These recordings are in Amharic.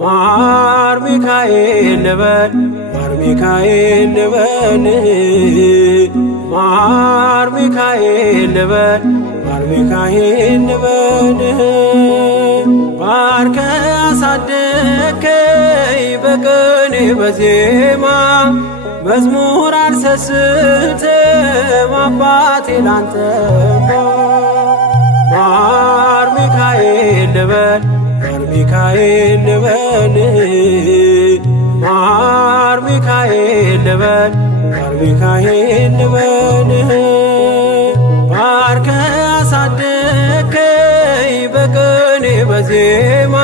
ማር ሚካኤል ልበል ማር ሚካኤል ልበል ማር ሚካኤል ልበል ማር ሚካኤል ልበል ባርከ አሳደከኝ በቅኔ በዜማ መዝሙር አልሰስትም አባቴ ላንተማ ማር ሚካኤል ልበል ማር ሚካኤል ልበል ማር ሚካኤል ልበል ማር ሚካኤል ልበል ባርከ አሳደከኝ በቅኔ በዜማ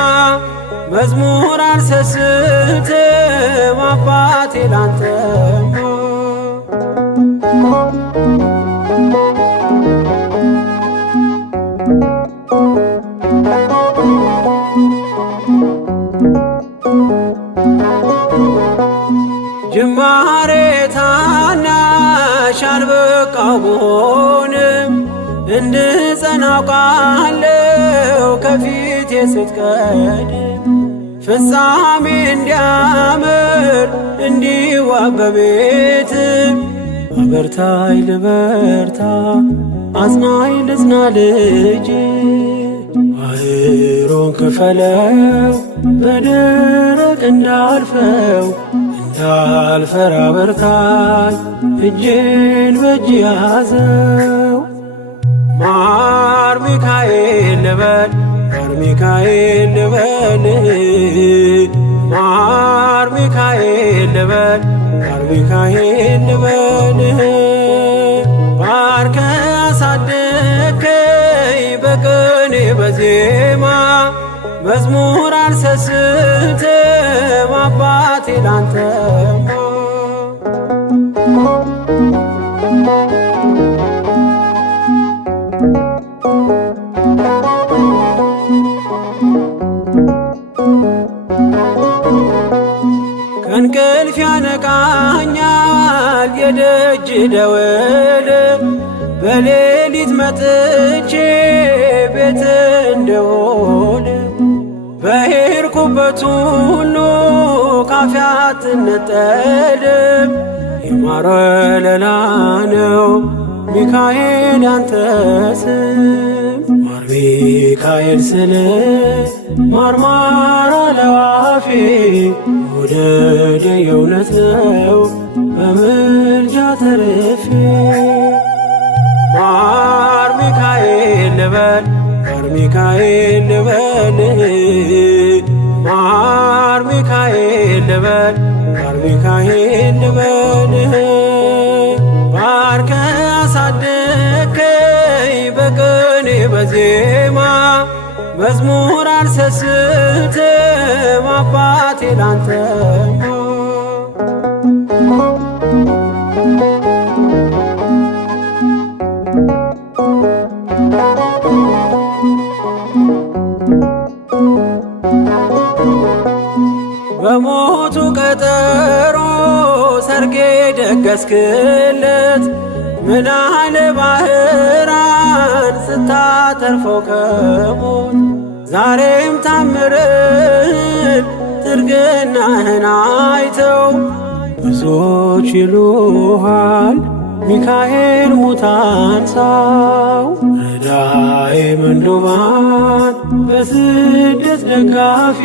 መዝሙር አልሰስትም አባቴ ላንተማ ጅማሬ ታናሽ አልበቃው ብሆንም እንድጸና አውቃለሁ ከፊቴ ስትቀድም ፍጻሜ እንዲያምር እንዲዋብ በቤት አበርታይ ልበርታ አጽናኝ ልጽና ልጅ ባህሩን ክፈለው በደረቅ እንዳልፈው እንዳልፈራ በርታኝ እጄን በእጅ ያዘው ማር ሚካኤል ልበል ማር ሚካኤል ልበል ማር ሚካኤል ልበል ማር ሚካኤል ልበል ባርከ አሳደከኝ በቅኔ በዜማ መዝሙር አልሰስትም አባቴ ላንተማ ከእንቅልፍ ያነቃኛል የደጅ ደወል በሌሊት መጥቼ ቤት እንደውል በሄድኩበት ሁሉ ካፌ አትነጠልም የማር ወለላ ነው ሚካኤል ያንተ ስም ማር ሚካኤል ስል ማርማር አለው አፌ መውደድ የእውነት ነው በምልጃ ተርፌ ማር ሚካኤል ልበል ማር ሚካኤል ልበል ማር ሚካኤል ልበል ማር ሚካኤል ልበል ባርከ አሳደከኝ በቅኔ በዜማ መዝሙር አልሰስትም አባቴ ላንተማ በሞቱ ቀጠሮ ሰርጌ ደገስክለት ምናለ ባህራን ስታተርፈው ከሞት ዛሬም ታምርን ትርግናህን አይተው ብዙዎች ይሉሃል ሚካኤል ሙታን ሳው ረዳኤ ምንዱባን በስደት ደጋፊ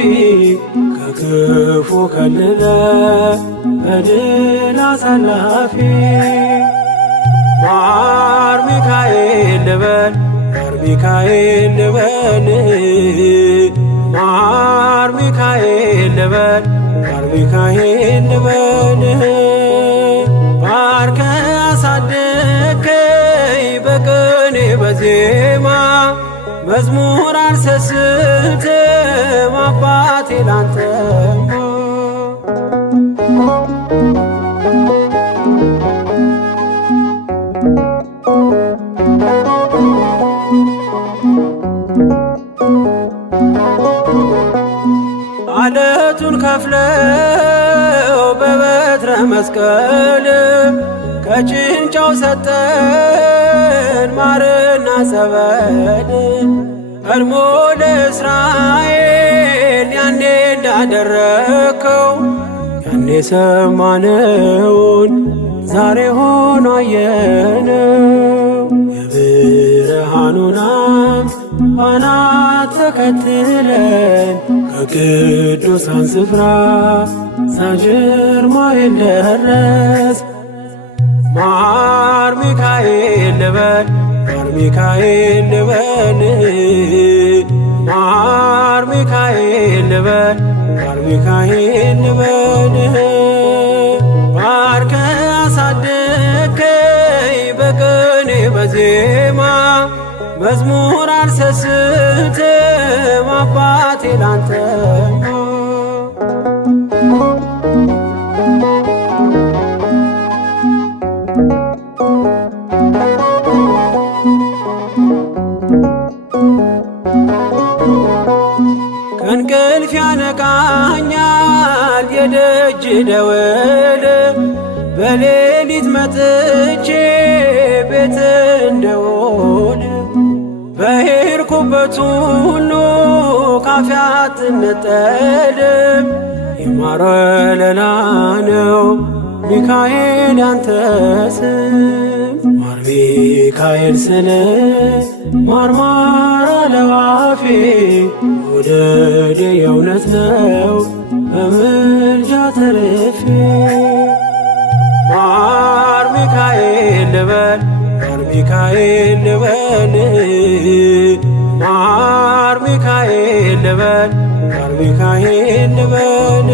ከክፉ ከልለ በድል አሳላፊ ማር ሚካኤል ልበል ማር ሚካኤል ልበል ማር ሚካኤል ልበል ማር ሚካኤል ልበል ባርከ አሳደከኝ በቅኔ በዜማ መዝሙር አልሰስትም አባቴ ላንተማ መስቀል ከጭንጫው ሰጠን ማርና ጸበል ቀድሞ ለእስራኤል ያኔ እንዳደረከው ያኔ ሰማነውን ዛሬ ሆኖ አየነው። የብርሃኑን አምድ ፋና ተከትለን ከቅዱሳን ስፍራ ሳንጀር ማይል ደረስ። ማር ሚካኤል ልበል ማር ሚካኤል ልበል ማር ሚካኤል ልበል ማር ሚካኤል ልበል ባርከ አሳደከኝ በቅኔ በዜማ መዝሙር አልሰስትም አባቴ ላንተማ። ከእንቅልፍ ያነቃኛል የደጅ ደወል በሌሊት መጥቼ ቤት እንደውል በሄድኩበት ሁሉ ካፌ አትነጠልም። የማር ወለላ ነው ሚካኤል ያንተ ስም ማር ሚካኤል ስል ማርማር አለው አፌ መውደድ የእውነት ነው በምልጃ ተርፌ። ማር ሚካኤል ልበል ማር ሚካኤል ልበል ማር ሚካኤል ልበል ማር ሚካኤል ልበል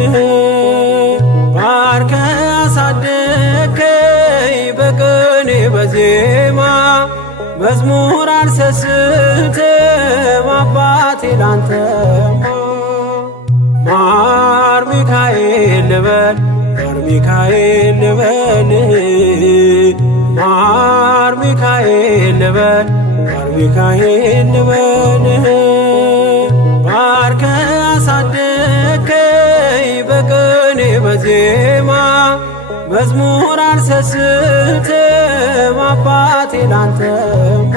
ባርከ አሳደከኝ በቅኔ በዜማ መዝሙር አልሰስትም አባቴ ላንተማ። ማር ሚካኤል ልበል ማር ሚካኤል ልበል ማር ሚካኤል ልበል ማር ሚካኤል ልበል ባርከ አሳደከኝ በቅኔ በዜማ መዝሙር አልሰስትም አባቴ ላንተማ።